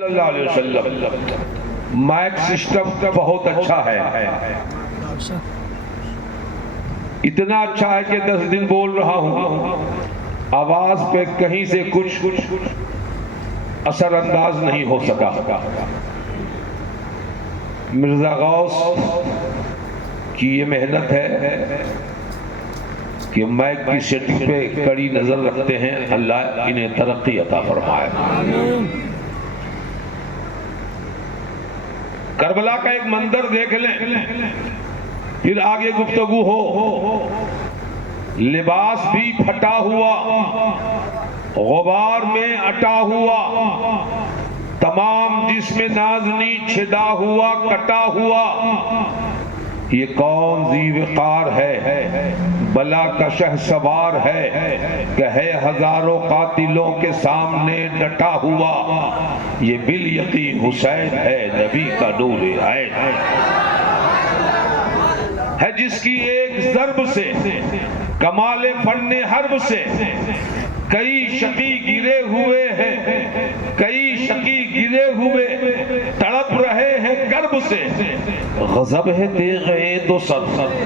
صلی اللہ علیہ وسلم مائک سسٹم بہت اچھا ہے، اتنا اچھا ہے کہ 10 دن بول رہا ہوں، آواز پہ کہیں سے کچھ اثر انداز نہیں ہو سکا۔ مرزا غوث کی یہ محنت ہے کہ مائک کی سیٹنگ پہ کڑی نظر رکھتے ہیں، اللہ انہیں ترقی عطا فرمائے۔ کربلا کا ایک منظر دیکھ لیں، پھر آگے گفتگو ہو۔ لباس بھی پھٹا ہوا، غبار میں اٹا ہوا، تمام جسم نازنی چھدا ہوا کٹا ہوا، یہ کون ذی وقار ہے، بلا کا شہ سوار ہے کہ ہے ہزاروں قاتلوں کے سامنے ڈٹا ہوا، یہ بالیقین حسین ہے نبی کا نور عین ہے، جس کی ایک ضرب سے کمال فن حرب سے کئی شقی گرے ہوئے ہیں، کئی شقی گرے ہوئے تڑپ رہے ہیں کرب سے، غضب ہے تیغ دو سر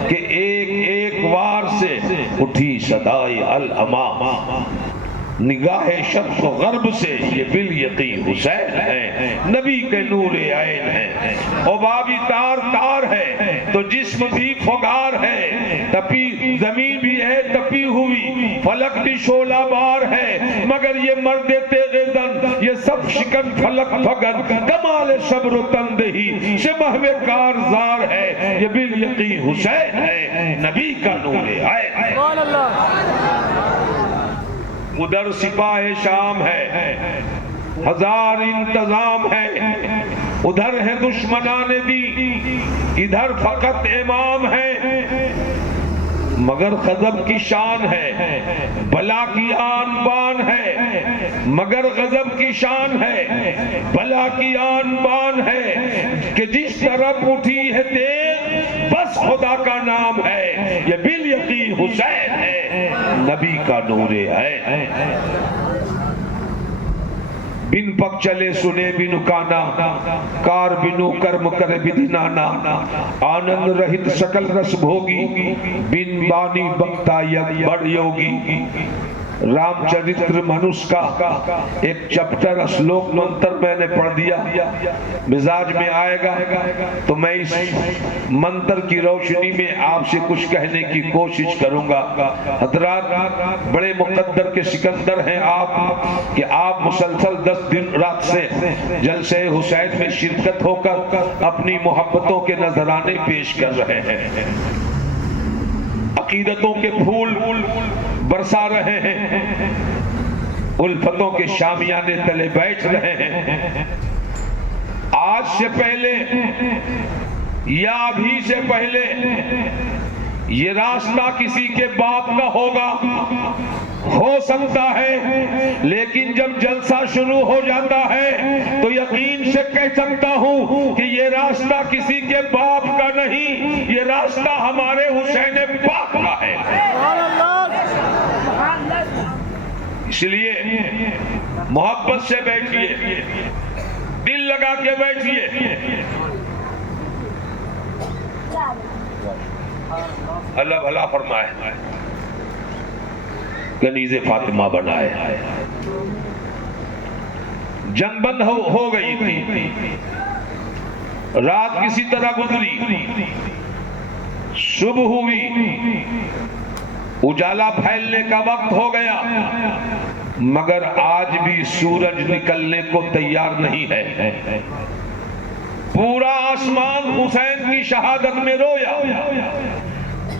کہ ایک ایک وار سے اٹھی صدائے الامام، نگاہ شرق و غرب سے یہ بالیقین حسین ہے نبی کے نور عین ہے، عبابی تار تار ہے تو جسم بھی فگار ہے، تپی زمین بھی ہے تپی ہوئی، فلک بھی شعلہ بار ہے، مگر یہ مرد تیغ زن یہ سب شکن فلک فگن، کمال صبر و تندہی سے محو کارزار ہے، یہ بالیقین حسین ہے نبی کا نور عین ہے۔ ادھر سپاہ شام ہے، ہزار انتظام ہے، ادھر ہے دشمنان دی، ادھر فقط امام ہے، مگر غضب کی شان ہے، بلا کی آن بان ہے، مگر غضب کی شان ہے، بلا کی آن بان ہے، کہ جس طرف اٹھی ہے تیغ بس خدا کا نام ہے، یہ بالیقین حسین ہے نبی کا نور عین۔ بن پک چلے سنے بنو کانا، کار بنو کرم کرے بدھنانا، آنند رہت سکل رس بھوگی، بن بانی بکتا یک بڑ یوگی۔ رام چرتر منوس کا ایک چپٹر اسلوک منتر میں نے پڑھ دیا، مزاج میں آئے گا تو میں اس منتر کی روشنی میں آپ سے کچھ کہنے کی کوشش کروں گا۔ حضرات بڑے مقدر کے سکندر ہیں آپ کہ آپ مسلسل 10 دن رات سے جلسے حسین میں شرکت ہو کر اپنی محبتوں کے نذرانے پیش کر رہے ہیں، عقیدتوں کے پھول برسا رہے ہیں، الفتوں کے شامیانے تلے بیٹھ رہے ہیں۔ آج سے پہلے یا ابھی سے پہلے یہ راستہ کسی کے باپ کا ہوگا، ہو سکتا ہے، لیکن جب جلسہ شروع ہو جاتا ہے تو یقین سے کہہ سکتا ہوں کہ یہ راستہ کسی کے باپ کا نہیں، یہ راستہ ہمارے حسین پاک کا ہے۔ اس لیے محبت سے بیٹھیے، دل لگا کے بیٹھیے، اللہ بھلا فرمائے، کنیز فاطمہ بنائے۔ جنگ بند ہو گئی تھی، رات کسی طرح گزری، صبح ہوئی، اجالا پھیلنے کا وقت ہو گیا، مگر آج بھی سورج نکلنے کو تیار نہیں ہے۔ پورا آسمان حسین کی شہادت میں رویا۔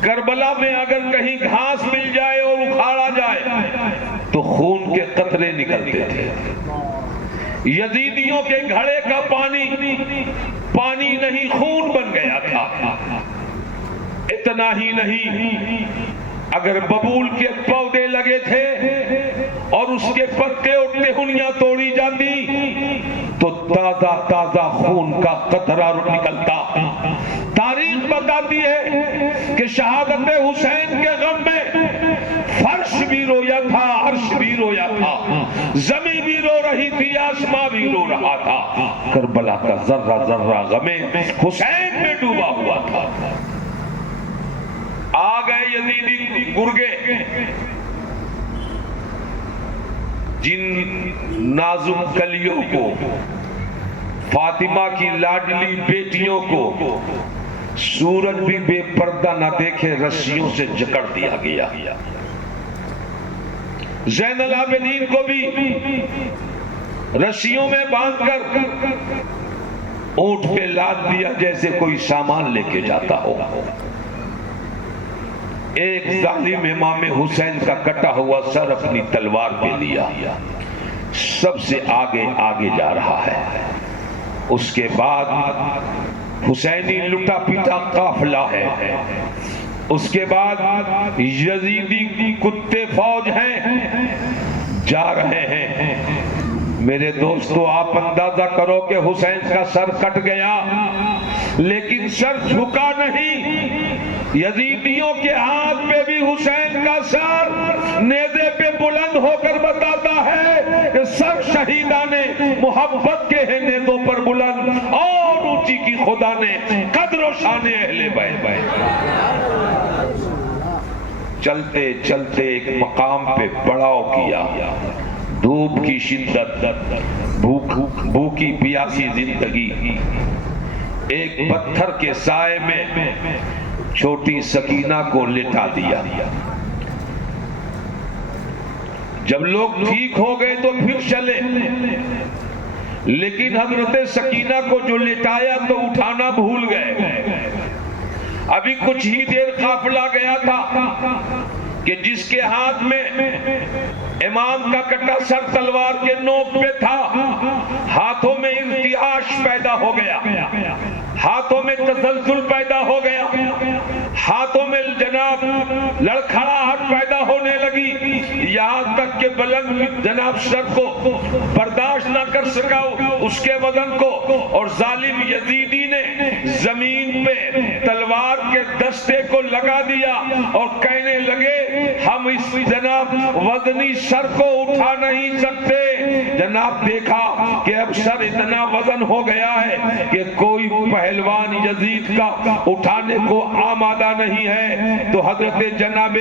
کربلا میں اگر کہیں گھاس مل جائے اور اکھاڑا جائے تو خون کے قطرے نکلتے تھے۔ یزیدیوں کے گھڑے کا پانی نہیں خون بن گیا تھا۔ اتنا ہی نہیں، اگر ببول کے پودے لگے تھے اور اس کے پتے اور ٹہنیاں توڑی جاتی تو تازہ خون کا قطرہ نکلتا۔ تاریخ بتاتی ہے کہ شہادت حسین کے غم میں فرش بھی رویا تھا، عرش بھی رویا تھا، زمین بھی رو رہی رہی تھی، آسماں بھی رو رہا تھا، کربلا کا ذرہ ذرہ غمے حسین میں ڈوبا ہوا تھا۔ آ گئے یزیدی گرگے، جن نازک کلیوں کو، فاطمہ کی لاڈلی بیٹیوں کو سورج بھی بے پردہ نہ دیکھے رسیوں سے جکڑ دیا گیا۔ زین العابدین کو بھی رسیوں میں باندھ کر اونٹ پہ لاد دیا جیسے کوئی سامان لے کے جاتا ہو۔ ایک ظالم امام حسین کا کٹا ہوا سر اپنی تلوار پہ لیا، سب سے آگے آگے جا رہا ہے۔ اس کے بعد حسینی لٹا پیٹا قافلہ ہے، اس کے بعد یزیدی کتے فوج ہیں، جا رہے ہیں۔ میرے دوستو آپ اندازہ کرو کہ حسین کا سر کٹ گیا لیکن سر جھکا نہیں۔ یزیدیوں کے ہاتھ میں بھی حسین کا سر نیزے پہ بلند ہو کر بتاتا ہے کہ سر شہیدان محبت کے ہیں نیزوں پر بلند، اور اونچی کی خدا نے قدر و شان اہل بیت۔ چلتے چلتے ایک مقام پہ پڑاؤ کیا، دھوپ کی شدت، بھوکی پیاسی زندگی، ایک پتھر کے سائے میں چھوٹی سکینہ کو لٹا دیا۔ جب لوگ ٹھیک ہو گئے تو پھر چلے، لیکن حضرت سکینہ کو جو لٹایا تو اٹھانا بھول گئے۔ ابھی کچھ ہی دیر قافلہ گیا تھا کہ جس کے ہاتھ میں امام کا کٹا سر تلوار کے نوک پہ تھا، ہاتھوں میں ارتعاش پیدا ہو گیا، ہاتھوں میں تسلسل پیدا ہو گیا، ہاتھوں میں جناب لڑکھڑاہٹ پیدا ہونے لگی، یہاں تک کہ بلند جناب سر کو برداشت نہ کر سکا اس کے وزن کو، اور ظالم یزیدی نے زمین پہ تلوار کے دستے کو لگا دیا اور کہنے لگے ہم اس جناب وزنی سر کو اٹھا نہیں سکتے۔ جناب دیکھا کہ اب سر اتنا وزن ہو گیا ہے کہ کوئی پہلوان یزید کا اٹھانے کو آمادہ نہیں ہے، تو حضرت جناب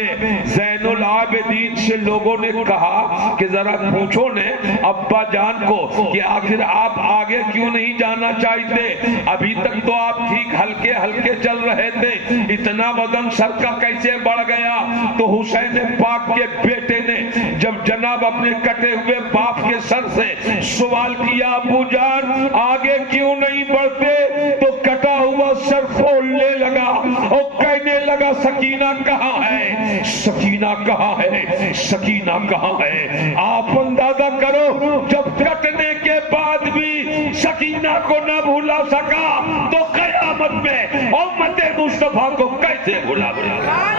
زین العابدین سے لوگوں نے کہا کہ ذرا پوچھو نے ابا جان کو کہ آخر آپ آگے کیوں نہیں جانا چاہتے، ابھی تک تو آپ ٹھیک ہلکے ہلکے چل رہے تھے، اتنا وزن سر کا کیسے بڑھ گیا؟ تو حسین پاک کے بیٹے نے جب جناب اپنے کٹے ہوئے باپ کے سر سے سوال کیا ابو جان آگے کیوں نہیں بڑھتے، تو کٹا ہوا سر پھولنے لگا اور کہنے لگا سکینہ کہاں ہے، سکینہ کہاں ہے، سکینہ کہاں ہے؟ آپ اندازہ کرو جب کٹنے کے بعد بھی سکینہ کو نہ بھولا سکا تو قیامت میں امت مصطفیٰ کو کیسے بھولا بھولا؟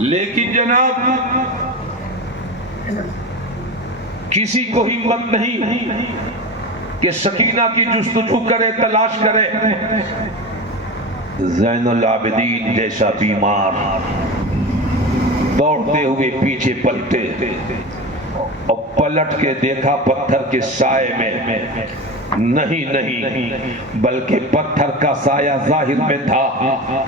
لیکن جناب کسی کو ہمت نہیں کہ سکینہ کی جستجو کرے، تلاش کرے۔ زین العابدین جیسا بیمار دوڑتے ہوئے پیچھے پلٹے اور پلٹ کے دیکھا پتھر کے سائے میں نہیں بلکہ پتھر کا سایہ ظاہر میں تھا،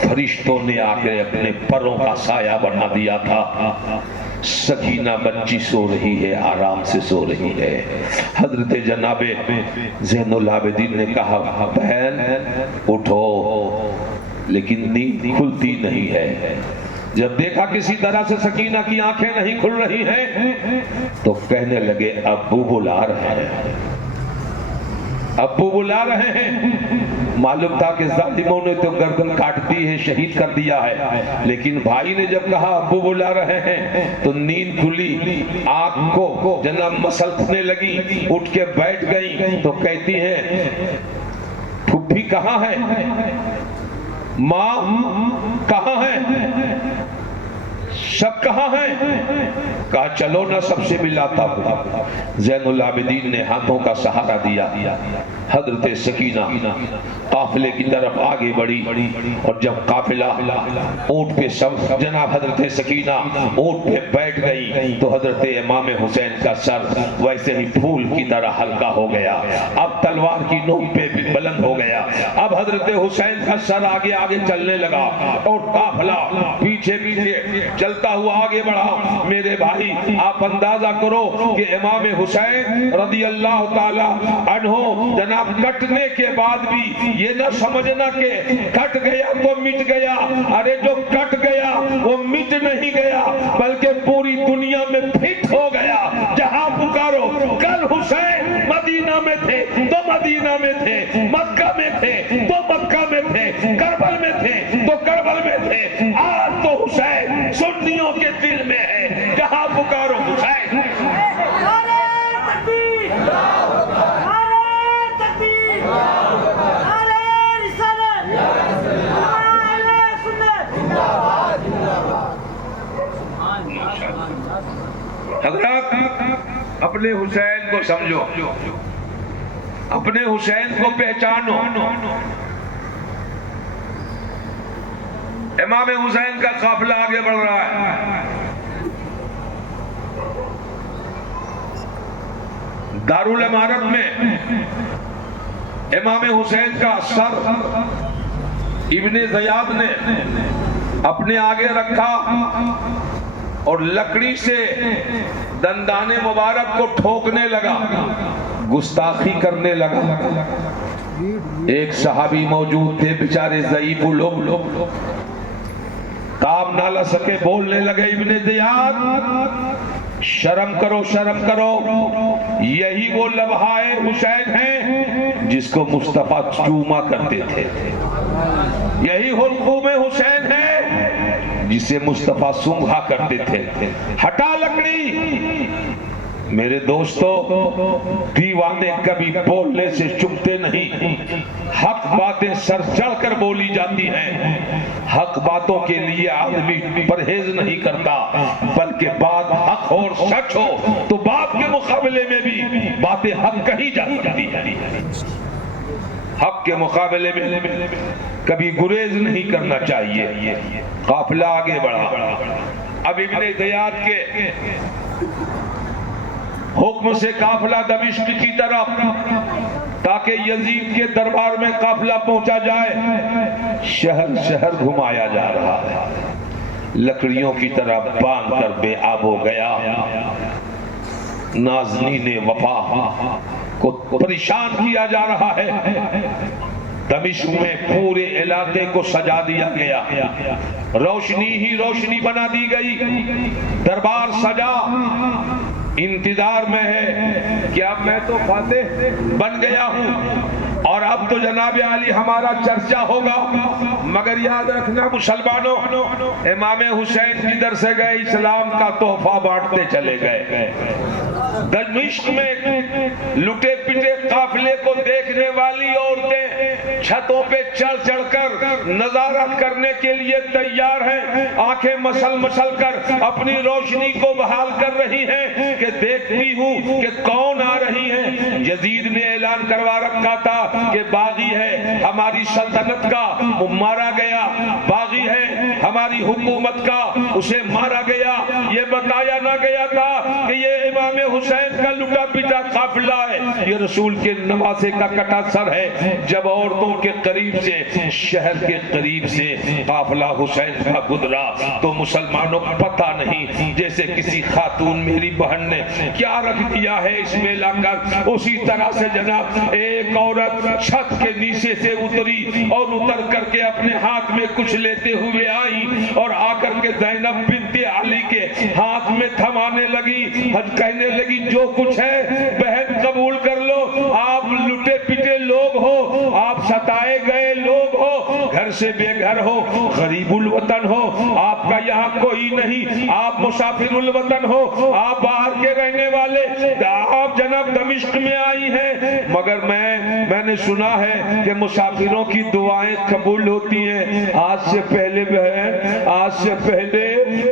فرشتوں نے آ کے اپنے پروں کا سایہ بنا دیا تھا۔ سکینہ بچی سو رہی ہے، آرام سے سو رہی ہے۔ حضرت جناب زین العابدین نے کہا بہن اٹھو، لیکن نیند کھلتی نہیں ہے۔ جب دیکھا کسی طرح سے سکینہ کی آنکھیں نہیں کھل رہی ہیں تو کہنے لگے ابو بلا رہے ہیں، ابو بلا رہے ہیں۔ معلوم تھا کہ ظالموں نے تو گردن کاٹ دی ہے، شہید کر دیا ہے، لیکن بھائی نے جب کہا ابو بلا رہے ہیں تو نیند کھلی، آنکھ کو جناب مسلسنے لگی، اٹھ کے بیٹھ گئی تو کہتی ہیں پھپھی کہاں ہے، ماں کہاں ہے؟ سب کہاں ہیں؟ کہا چلو نہ سب سے ملاتا ہوں۔ زین العابدین نے ہاتھوں کا سہارا دیا، حضرت سکینہ قافلے کی طرف آگے بڑھی، اور جب قافلہ اونٹ پہ جناب حضرت سکینہ اونٹ پہ بیٹھ گئی تو حضرت امام حسین کا سر ویسے ہی پھول کی طرح ہلکا ہو گیا، اب تلوار کی نوک پہ بھی بلند ہو گیا، اب حضرت حسین کا سر آگے آگے چلنے لگا اور قافلہ پیچھے پیچھے چلتا ہوا آگے بڑھا۔ میرے بھائی آپ اندازہ کرو کہ امام حسین رضی اللہ تعالی عنہ جناب کٹنے کے بعد بھی یہ نہ سمجھنا کہ کٹ گیا تو مٹ گیا، ارے جو کٹ گیا وہ مٹ نہیں گیا بلکہ پوری دنیا میں فٹ ہو گیا۔ جہاں پکارو کل حسین مدینہ میں تھے تو مدینہ میں تھے، مکہ میں تھے تو مکہ میں تھے، کربل میں تھے تو کربل میں تھے، آج تو حسین سنیوں کے دل میں ہے، جہاں پکارو حسین۔ حضرات اپنے حسین کو سمجھو، اپنے حسین کو پہچانو۔ امام حسین کا قافلہ آگے بڑھ رہا ہے، دارالامارت میں امام حسین کا سر ابن زیاد نے اپنے آگے رکھا اور لکڑی سے دندان مبارک کو ٹھوکنے لگا، گستاخی کرنے لگا۔ ایک صحابی موجود تھے بیچارے ضعیف لوگ کام نہ لا سکے، بولنے لگے ابن زیاد شرم کرو شرم کرو، یہی وہ لبہائے حسین ہیں جس کو مصطفیٰ چوما کرتے تھے، یہی حلقوم حسین ہے جسے مصطفیٰ سونگھا کرتے تھے، ہٹا لکڑی۔ میرے دوستو دیوانے کبھی بولنے سے چکتے نہیں، حق باتیں سر چڑھ کر بولی جاتی ہیں، حق باتوں کے لیے آدمی پرہیز نہیں کرتا، بلکہ بات حق اور سچ ہو تو بات کے مقابلے میں بھی باتیں حق کہی جا سکتی ہیں، حق کے مقابلے میں کبھی گریز نہیں کرنا چاہیے۔ قافلہ آگے بڑھا، اب ابن زیاد کے حکم سے قافلہ دمشق کی طرف، تاکہ یزید کے دربار میں قافلہ پہنچا جائے، شہر شہر گھمایا جا رہا ہے، لکڑیوں کی طرح باندھ کر بے آب ہو گیا۔ نازنین وفا کو پریشان کیا جا رہا ہے، دمشق میں پورے علاقے کو سجا دیا گیا، روشنی ہی روشنی بنا دی گئی، دربار سجا، انتظار میں ہے کہ اب میں تو فاتح بن گیا ہوں اور اب تو جناب علی ہمارا چرچا ہوگا۔ مگر یاد رکھنا مسلمانوں، امام حسین جدھر سے گئے اسلام کا تحفہ بانٹتے چلے گئے۔ دمشق میں لٹے پٹے قافلے کو دیکھنے والی عورتیں چھتوں پہ چڑھ چڑھ کر نظارہ کرنے کے لیے تیار ہیں، آنکھیں مسل مسل کر اپنی روشنی کو بحال کر رہی ہیں کہ دیکھتی ہوں کہ کون آ رہی ہیں۔ یزید نے اعلان کروا رکھا تھا کہ باغی ہے ہماری سلطنت کا، وہ مارا گیا، باغی ہے ہماری حکومت کا، اسے مارا گیا۔ یہ بتایا نہ گیا تھا کہ یہ امام حسین کا لٹا پٹا قافلہ ہے، یہ رسول کے نواسے کا کٹا سر ہے۔ جب عورتوں کے قریب سے، شہر کے قریب سے قافلہ حسین کا گزرا تو مسلمانوں کو پتہ نہیں، جیسے کسی خاتون میری بہن نے کیا رکھ دیا ہے اس میں لا کر، اسی طرح سے جناب ایک عورت چھت کے نیچے سے اتری اور اتر کر کے اپنے ہاتھ میں کچھ لیتے ہوئے آئی اور آ کر کے زینب بنت علی کے ہاتھ میں تھمانے لگی، کہنے لگی جو کچھ ہے بہن قبول کر لو، آپ لٹے پٹے لوگ ہو، آپ ستائے گئے لوگ ہو، گھر گھر سے بے گھر ہو، غریب الوطن ہو، آپ کا یہاں کوئی نہیں، آپ مسافر الوطن ہو، آپ باہر کے رہنے والے، آپ جناب دمشق میں آئی ہیں، مگر میں نے سنا ہے کہ مسافروں کی دعائیں قبول ہوتی ہیں۔ آج سے پہلے بہن، آج سے پہلے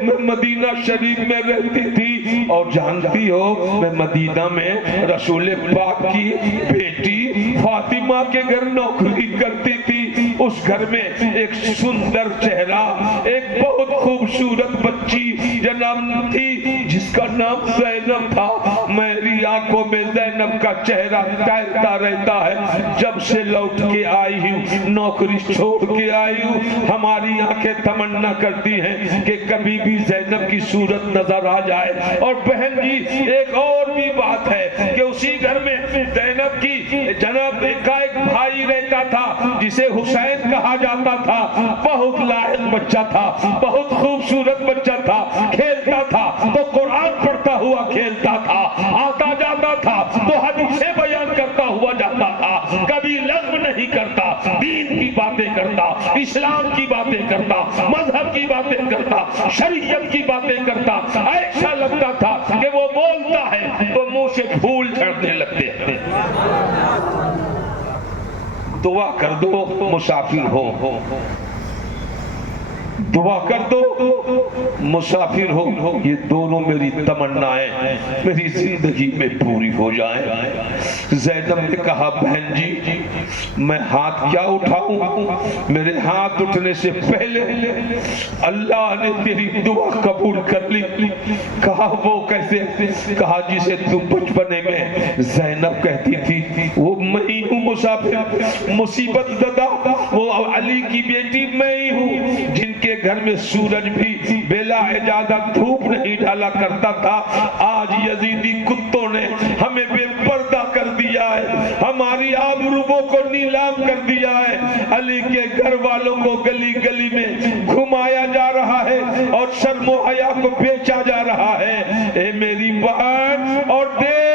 میں مدینہ شریف میں رہتی تھی، اور جانتی ہو میں مدینہ میں رسول پاک کی بیٹی فاطمہ کے گھر نوکری کرتی تھی۔ اس گھر میں ایک سندر چہرہ، ایک بہت خوبصورت بچی جناب تھی جس کا نام زینب تھا۔ میری آنکھوں میں زینب کا چہرہ تیرتا رہتا ہے۔ جب سے لوٹ کے آئی ہوں، نوکری چھوڑ کے آئی ہوں، ہماری آنکھیں تمنا کرتی ہیں کہ کبھی بھی زینب کی صورت نظر آ جائے۔ اور بہن جی ایک اور بھی بات ہے کہ اسی گھر میں زینب کی جناب کا ایک بھائی رہتا تھا جسے حسین کہا جاتا تھا۔ بہت لائق بچہ تھا، بہت خوبصورت بچہ تھا، کھیلتا تھا تو قرآن پڑھتا ہوا کھیلتا تھا، آتا جاتا تھا تو حدیثیں بیان کرتا ہوا جاتا تھا، کبھی لغو نہیں کرتا، دین کی باتیں کرتا، اسلام کی باتیں کرتا، مذہب کی باتیں کرتا، شریعت کی باتیں کرتا۔ ایسا لگتا تھا کہ وہ بولتا ہے تو منہ سے پھول جھڑنے لگتے ہیں۔ دعا کر دو مسافر ہو، دعا کر دو مسافر ہو، یہ دونوں میری تمنائیں میری زندگی میں پوری ہو جائیں۔ زینب نے کہا بہن جی میں ہاتھ کیا اٹھاؤں، میرے ہاتھ اٹھنے سے پہلے اللہ نے تیری دعا قبول کر لی۔ کہا وہ کیسے؟ کہا جسے تم بچپنے میں زینب کہتی تھی وہ میں ہی ہوں، مسافر مصیبت زدہ وہ علی کی بیٹی میں ہی ہوں، جن کے گھر میں سورج بھی بلا اجازت دھوپ نہیں ڈالا کرتا تھا۔ آج یزیدی کتوں نے ہمیں بے پردہ کر دیا ہے، ہماری آبروؤں کو نیلام کر دیا ہے، علی کے گھر والوں کو گلی گلی میں گھمایا جا رہا ہے اور شرم و حیا کو بیچا جا رہا ہے۔ اے میری بہن، اور دیکھ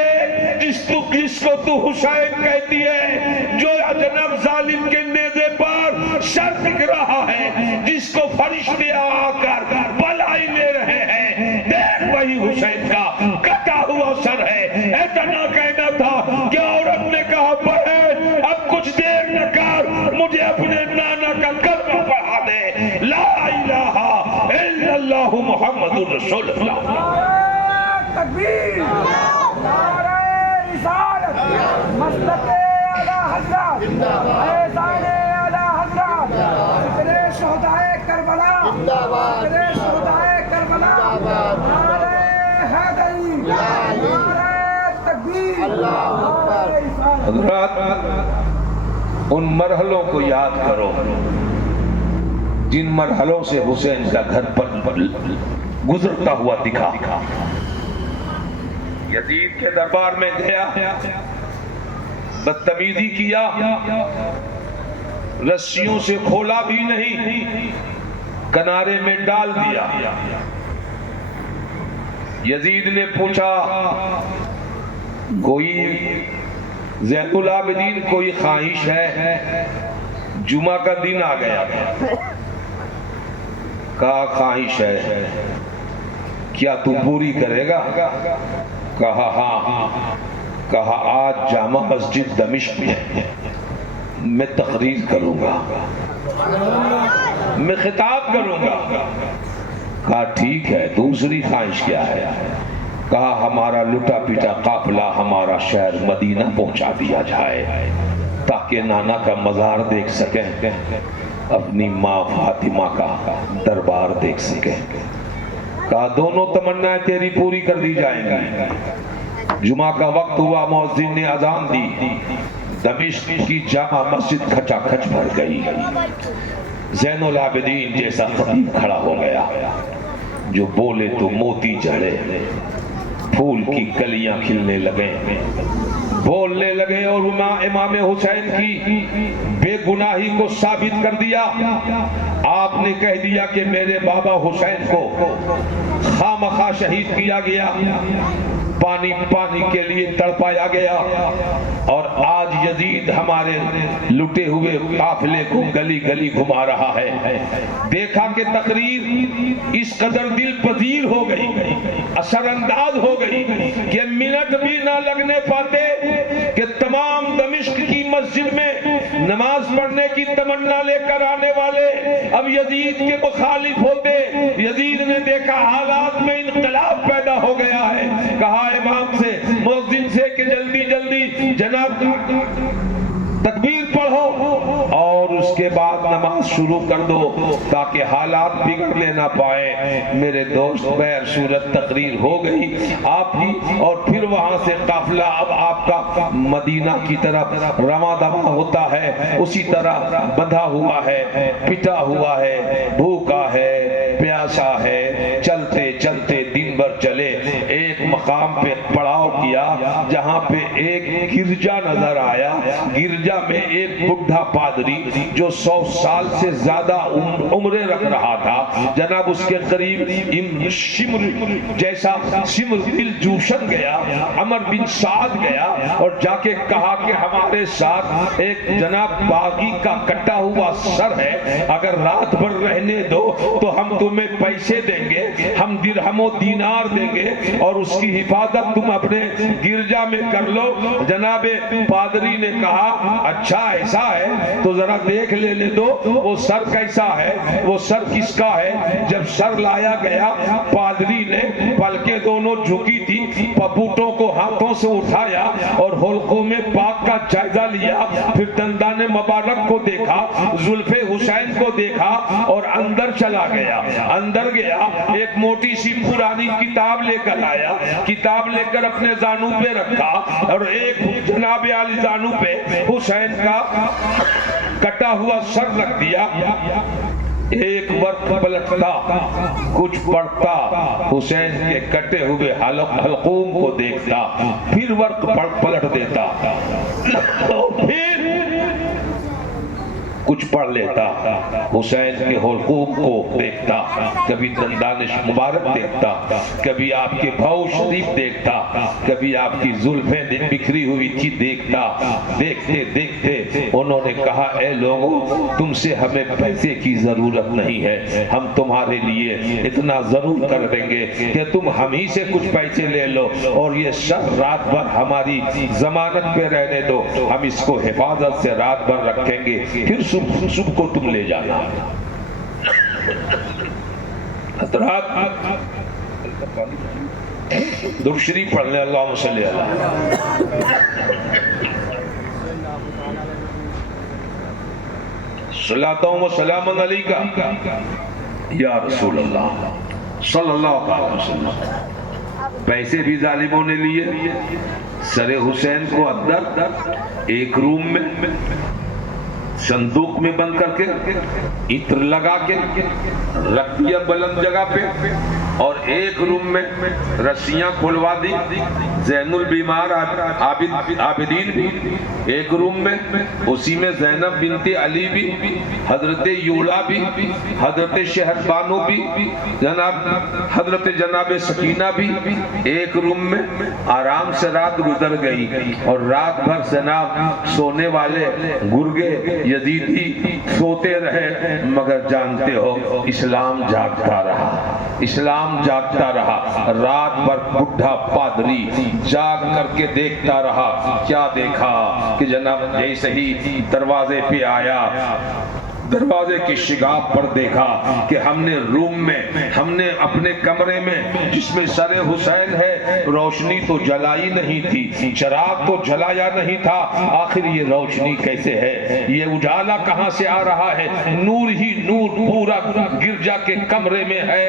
جس کو تو حسین کہتی ہے، جو جناب ظالم کے نیزے پر سر دکھ رہا ہے، جس کو فرشتے آ کر بلائی لے رہے ہیں، دیکھ وہی حسین کا کٹا ہوا سر ہے۔ اتنا کہنا تھا کہ عورت نے کہا بہن اب کچھ دیر نہ کر، مجھے اپنے نانا کا کلمہ پڑھا دے، لا الہ الا اللہ محمد رسول اللہ۔ تکبیر، نعرہ رسالت، مسلک اعلی حضرت، فیضان اعلی حضرت، ذکر شہدائے کربلا، ذکر شہدائے کربلا، نعرہ حیدری، نعرہ تکبیر، نعرہ رسالت۔ حضرات ان مرحلوں کو یاد کرو جن مرحلوں سے حسین کا گھر پر گزرتا ہوا دکھا۔ یزید کے دربار میں گیا، بدتمیزی کیا، رسیوں سے کھولا بھی نہیں، کنارے میں ڈال دیا۔ یزید نے پوچھا کوئی زین العابدین کوئی خواہش ہے؟ جمعہ کا دن آ گیا، کہا خواہش ہے، کیا تو پوری کرے گا؟ کہا ہاں۔ کہا آج جامع مسجد دمشق میں میں تقریر کروں گا، میں خطاب کروں گا۔ کہا ٹھیک ہے، دوسری خواہش کیا ہے؟ کہا ہمارا لٹا پیٹا قافلہ ہمارا شہر مدینہ پہنچا دیا جائے تاکہ نانا کا مزار دیکھ سکیں، اپنی ماں فاطمہ کا دربار دیکھ سکیں۔ کہا دونوں تمنائیں تیری پوری کر دی جائیں گی۔ جمعہ کا وقت ہوا، مؤذن نے اذان دی، دمشق کی جامع مسجد کھچا کھچ بھر گئی۔ زین العابدین جیسا خطیب کھڑا ہو گیا جو بولے تو موتی جھڑے، پھول کی کلیاں کھلنے لگے، بولنے لگے اور امام حسین کی بے گناہی کو ثابت کر دیا۔ آپ نے کہہ دیا کہ میرے بابا حسین کو خواہ مخواہ شہید کیا گیا، پانی پانی کے لیے تڑپایا گیا، اور آج یزید ہمارے لٹے ہوئے قافلے کو گلی گلی گھما رہا ہے۔ دیکھا کہ تقریر اس قدر دل پذیر ہو گئی، اثر انداز ہو گئی کہ منٹ بھی نہ لگنے پاتے کہ تمام دمشق کی مسجد میں نماز پڑھنے کی تمنا لے کر آنے والے اب یزید کے مخالف ہوتے۔ یزید نے دیکھا حالات میں انقلاب پیدا ہو گیا ہے، کہا امام سے، مؤذن سے کہ جلدی جلدی جناب تکبیر پڑھو اور اس کے بعد نماز شروع کر دو تاکہ حالات بگڑنے نہ پائے۔ میرے دوست بہر صورت تقریر ہو گئی آپ کی، اور پھر وہاں سے قافلہ اب آپ کا مدینہ کی طرف رواں دواں ہوتا ہے، اسی طرح بندھا ہوا ہے، پٹا ہوا ہے، بھوکا ہے، پیاسا ہے، چلتے چلتے دن بھر چلے، ایک مقام پہ پڑاؤ کیا جہاں پہ ایک گرجا نظر آیا۔ گرجا میں ایک بڈھا پادری جو 100 سال سے زیادہ عمریں رکھ رہا تھا، جناب اس کے قریب شمر جیسا شمر بن جوشن گیا، عمر بن سعد گیا اور جا کے کہا کہ ہمارے ساتھ ایک جناب باغی کا کٹا ہوا سر ہے، اگر رات بھر رہنے دو تو ہم تمہیں پیسے دیں گے، ہم درہم و دینار دیں گے اور اس کی حفاظت تم اپنے گرجا میں کر لو۔ جناب پادری نے کہا اچھا ایسا ہے تو ذرا دیکھ لے دو وہ سر کیسا ہے، وہ سر کس کا ہے۔ جب سر لایا گیا پادری نے پلکیں دونوں جھکی تھی، پپوٹوں کو ہاتھوں سے اٹھایا اور حلقوم پاک کا جائزہ لیا، پھر دندان مبارک کو دیکھا، زلف حسین کو دیکھا اور اندر چلا گیا۔ اندر گیا ایک موٹی سی پرانی کتاب لے کر آیا، کتاب لے کر اپنے زانو پہ رکھا اور ایک جناب عالی زانو پہ حسین کا کٹا ہوا سر رکھ دیا۔ ایک وقت پلٹتا کچھ پڑھتا، حسین کے کٹے ہوئے حلقوم کو دیکھتا، پھر وقت پلٹ دیتا، پھر کچھ پڑھ لیتا، حسین کے حلقوم کو دیکھتا، کبھی دندانش مبارک دیکھتا، کبھی آپ کے بھاؤ شریف دیکھتا، کبھی آپ کی زلفیں بکھری ہوئی تھی دیکھتا۔ دیکھتے دیکھتے انہوں نے کہا اے لوگوں تم سے ہمیں پیسے کی ضرورت نہیں ہے، ہم تمہارے لیے اتنا ضرور کر دیں گے کہ تم ہم ہی سے کچھ پیسے لے لو اور یہ سر رات بھر ہماری ضمانت پہ رہنے دو، ہم اس کو حفاظت سے رات بھر رکھیں گے، پھر صبح کو تم لے جانا۔ حضرات درود شریف پڑھ لیں، اللہم صلی اللہ صلاۃ و سلام علیک یا رسول اللہ صلی اللہ علیہ وسلم۔ پیسے بھی ظالموں نے لیے، سر حسین کو اندر ایک روم میں صندوق میں بند کر کے عطر لگا کے رکھ دیا بلند جگہ پہ، اور ایک روم میں رسیاں کھلوا دی، زین البیمار عابدین بھی ایک روم میں، اسی میں زینب بنت علی بھی، حضرت یولا بھی، حضرت شہد بانو بھی، حضرت جناب سکینہ بھی ایک روم میں۔ آرام سے رات گزر گئی اور رات بھر جناب سونے والے گرگے یزیدی سوتے رہے، مگر جانتے ہو اسلام جاگتا رہا، اسلام جاگتا رہا۔ رات بھر بڈھا پادری جاگ کر کے دیکھتا رہا، کیا دیکھا کہ جناب جیسے ہی دروازے پہ آیا، دروازے کی شگاف پر دیکھا کہ ہم نے روم میں، ہم نے اپنے کمرے میں جس میں سر حسین ہے روشنی تو جلائی نہیں تھی، چراغ تو جلایا نہیں تھا، آخر یہ روشنی کیسے ہے، یہ اجالا کہاں سے آ رہا ہے، نور ہی نور پورا گرجا کے کمرے میں ہے۔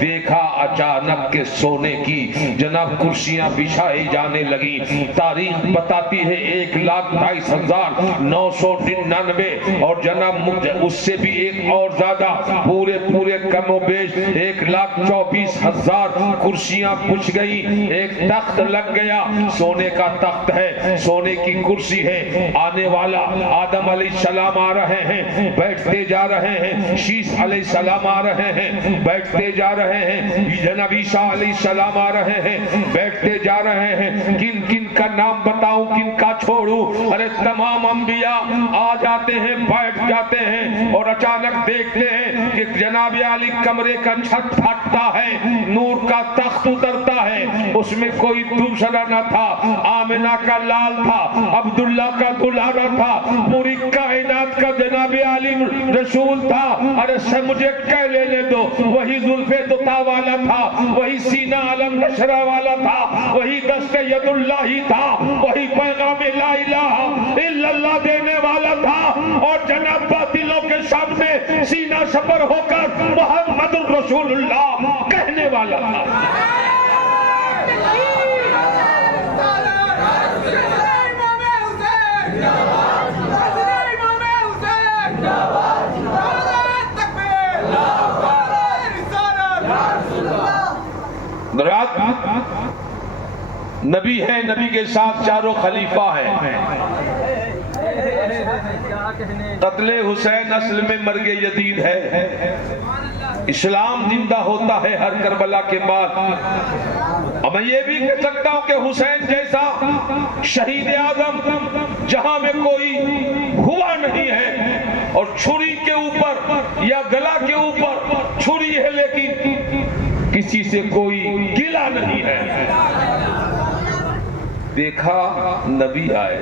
دیکھا اچانک کے سونے کی جناب کرسیاں بچھائی جانے لگی۔ تاریخ بتاتی ہے 1,22,999 اور جناب اس سے بھی ایک اور زیادہ پورے کم و بیش 1,24,000 کرسیاں پچھ گئی. ایک تخت لگ گیا, سونے کا تخت ہے, سونے کی کرسی ہے. آنے والا آدم علیہ السلام آ رہے ہیں, بیٹھتے جا رہے ہیں. شیش علیہ السلام آ رہے ہیں, بیٹھتے جا رہے ہیں. جناب عیسیٰ علیہ السلام آ رہے ہیں, بیٹھتے جا رہے ہیں. کن کن کا نام بتاؤں, کن کا چھوڑوں؟ ارے تمام انبیاء آ جاتے ہیں, بیٹھ جاتے ہیں, اور اچانک دیکھتے ہیں کہ جناب علی کمرے کا چھت پھٹتا ہے, نور کا تخت اترتا ہے. اس میں کوئی دوسرا نہ تھا, آمنہ کا لال تھا, عبداللہ کا دلہرا تھا, پوری کائنات کا جناب علی رسول تھا. ارے سے مجھے کہہ لینے دو, وہی زلف دتا والا تھا, وہی سینہ علم نشرہ والا تھا, وہی دست ید اللہ تھا, وہی پیغام لا الہ الا اللہ دینے والا تھا. اور جناب باطلوں کے سامنے سینہ سپر ہو کر محمد رسول اللہ کہنے والا تھا. نبی ہے, نبی کے ساتھ چاروں خلیفہ ہیں. قتل حسین اصل میں مرگ یزید ہے. اسلام زندہ ہوتا ہے ہر کربلا کے بعد. اب میں یہ بھی کہہ سکتا ہوں کہ حسین جیسا شہید اعظم جہاں میں کوئی ہوا نہیں ہے, اور چھری کے اوپر یا گلا کے اوپر چھری ہے لیکن کسی سے کوئی گلا نہیں ہے. دیکھا نبی آئے,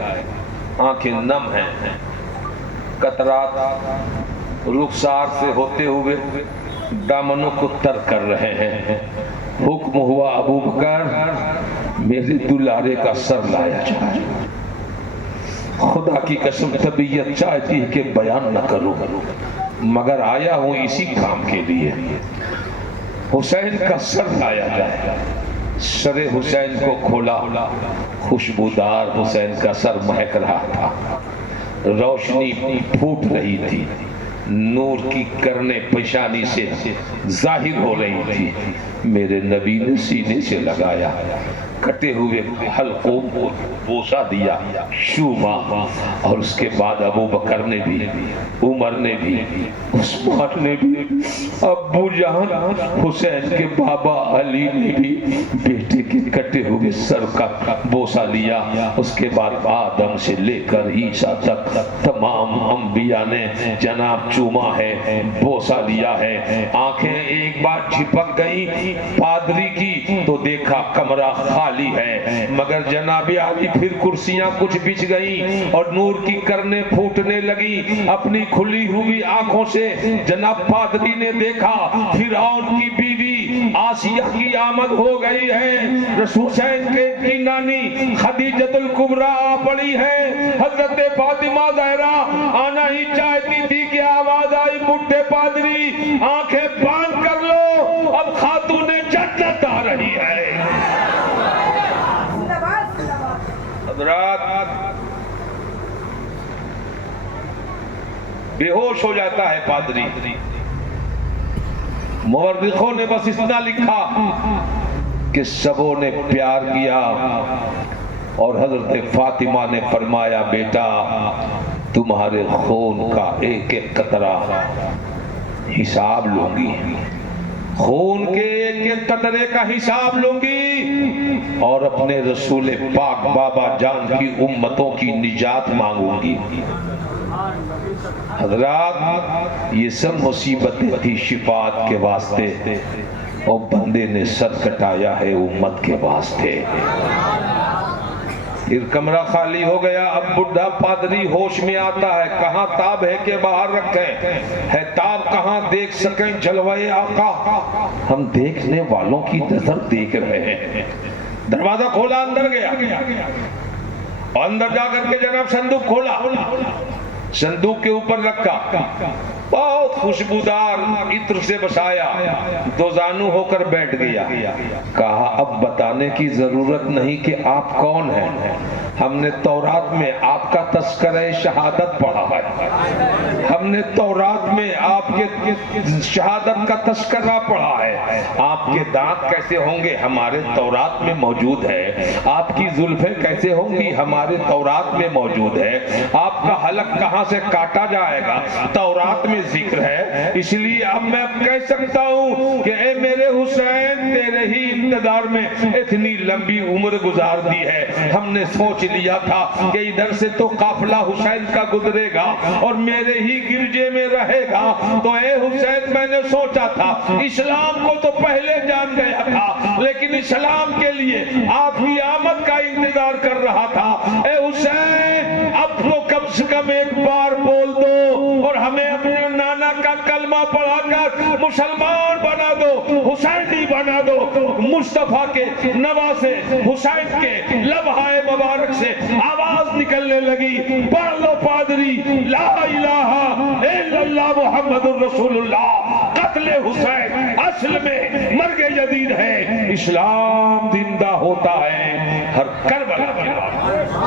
آنکھیں نم ہیں, قطرات رخسار سے ہوتے ہوئے دامنوں کو تر کر رہے ہیں. حکم ہوا ابو بکر میرے دلارے کا سر لایا جائے. خدا کی قسم طبیعت چاہتی ہے کہ بیان نہ کروں, مگر آیا ہوں اسی کام کے لیے. حسین کا سر لایا جائے. سر حسین کو کھولا, خوشبودار حسین کا سر مہک رہا تھا, روشنی پھوٹ رہی تھی, نور کی کرنیں پیشانی سے ظاہر ہو رہی تھی. میرے نبی نے سینے سے لگایا, کٹے ہوئے حلقوں کو بوسا دیا, شوما. اور اس کے بعد ابو بکر نے بھی, عمر نے بھی, عثمان نے بھی, ابو جان حسین کے بابا علی نے بھی بیٹے کے کٹے ہوئے سر کا بوسا لیا. اس کے بعد آدم سے لے کر عیسیٰ تک تمام انبیاء نے جناب چوما ہے, بوسا لیا ہے. آنکھیں ایک بار جھپک گئی پادری کی تو دیکھا کمرہ خالی ہے, مگر جناب علی پھر کرسیاں کچھ بچ گئی اور نور کی کرنیں پھوٹنے لگی. اپنی کھلی ہوئی آنکھوں سے جناب پادری نے دیکھا فرعون کی بیوی آسیہ کی آمد ہو گئی ہے. رسول حسین کی نانی خدیجۃ الکبریٰ آ پڑی ہے. حضرت فاطمہ زہرا آنا ہی چاہتی تھی کہ آواز آئی بڈھے پادری آنکھیں بند کر لو, اب خاتون جنت آ رہی ہے. حضرات بے ہوش ہو جاتا ہے پادری. مورخوں نے بس اتنا لکھا کہ سبوں نے پیار کیا اور حضرت فاطمہ نے فرمایا بیٹا تمہارے خون کا ایک ایک قطرہ حساب لوں گی, خون کے ایک ایک قطرے کا حساب لوں گی, اور اپنے رسول پاک بابا جان کی امتوں کی نجات مانگوں گی. حضرات یہ سب مصیبتیں تھی شفاعت کے واسطے, اور بندے نے سر کٹایا ہے امت کے واسطے. پھر کمرہ خالی ہو گیا. اب بڈھا پادری ہوش میں آتا ہے, کہاں تاب ہے کہ باہر رکھیں, ہے تاب کہاں دیکھ سکیں جلوے آقا. ہم دیکھنے والوں کی نظر دیکھ رہے ہیں. دروازہ کھولا, اندر گیا, اور اندر جا کر کے جناب صندوق کھولا, صندوق کے اوپر رکھا, بہت خوشبودار عطر سے بسایا، دوزانو ہو کر بیٹھ گیا۔ کہا اب بتانے کی ضرورت نہیں کہ آپ کون ہیں، ہم نے تورات میں آپ کا تذکرہ شہادت پڑھا ہے، ہم نے تورات میں آپ کے شہادت کا تذکرہ پڑھا ہے۔ آپ کے دانت کیسے ہوں گے ہمارے تورات میں موجود ہے، آپ کی زلفیں کیسے ہوں گی ہمارے تورات میں موجود ہے، آپ کا حلق کہاں سے کاٹا جائے گا تورات میں ذکر ہے۔ اس لیے اب میں کہہ سکتا ہوں کہ اے میرے حسین، تیرے ہی انتظار میں اتنی لمبی عمر گزار دی ہے، ہم نے سوچ لیا تھا کہ ادھر سے تو قافلہ حسین کا گزرے گا اور میرے ہی گرجے میں رہے گا، تو اے حسین میں نے سوچا تھا اسلام کو تو پہلے جان گیا تھا، لیکن اسلام کے لیے آپ کی آمد کا انتظار کر رہا تھا۔ اے حسین اب تو کم سے کم ایک بار بول دو اور ہمیں اپنے نانا کا کلمہ پڑھا کر مسلمان بنا دو، حسینی بنا دو۔ مصطفیٰ کے نواسے حسین کے لمحہ مبارک سے آواز نکلنے لگی، پڑھ لو پادری لا الہ الا اللہ محمد الرسول اللہ۔ قتل حسین اصل میں مرگ جدید ہے، اسلام زندہ ہوتا ہے ہر